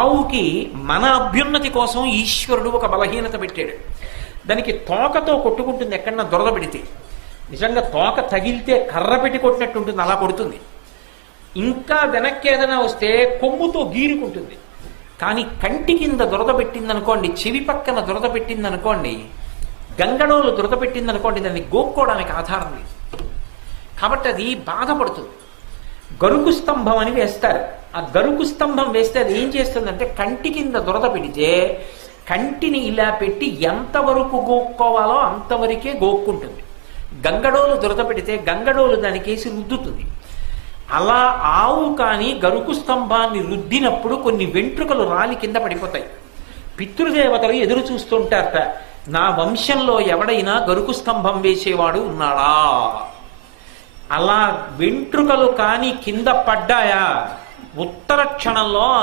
ఆవుకి మన అభ్యున్నతి కోసం ఈశ్వరుడు ఒక బలహీనత పెట్టాడు. దానికి తోకతో కొట్టుకుంటుంది ఎక్కడన్నా దురద పెడితే. నిజంగా తోక తగిలితే కర్ర పెట్టి కొట్టినట్టు ఉంటుంది, అలా కొడుతుంది. ఇంకా వెనక్కి ఏదైనా వస్తే కొమ్ముతో గీరుకుంటుంది. కానీ కంటి కింద దురద పెట్టిందనుకోండి, చెవి పక్కన దురద పెట్టిందనుకోండి, గంగడోలు దురద పెట్టిందనుకోండి, దాన్ని గోక్కోవడానికి ఆధారం లేదు. కాబట్టి అది బాధపడుతుంది. గరుకు స్తంభం అని వేస్తారు. ఆ గరుకు స్తంభం వేస్తే అది ఏం చేస్తుందంటే కంటి కింద దురద పెడితే కంటిని ఇలా పెట్టి ఎంతవరకు గోక్కోవాలో అంతవరకే గోక్కుంటుంది. గంగడోలు దురద పెడితే గంగడోలు దానికేసి రుద్దుతుంది. అలా ఆవు కానీ గరుకు స్తంభాన్ని రుద్దినప్పుడు కొన్ని వెంట్రుకలు రాలి కింద పడిపోతాయి. పితృదేవతలు ఎదురు చూస్తుంటారట, నా వంశంలో ఎవడైనా గరుకు స్తంభం వేసేవాడు ఉన్నాడా. అలా వెంట్రుకలు కానీ కింద పడ్డాయా, ఉత్తర క్షణంలో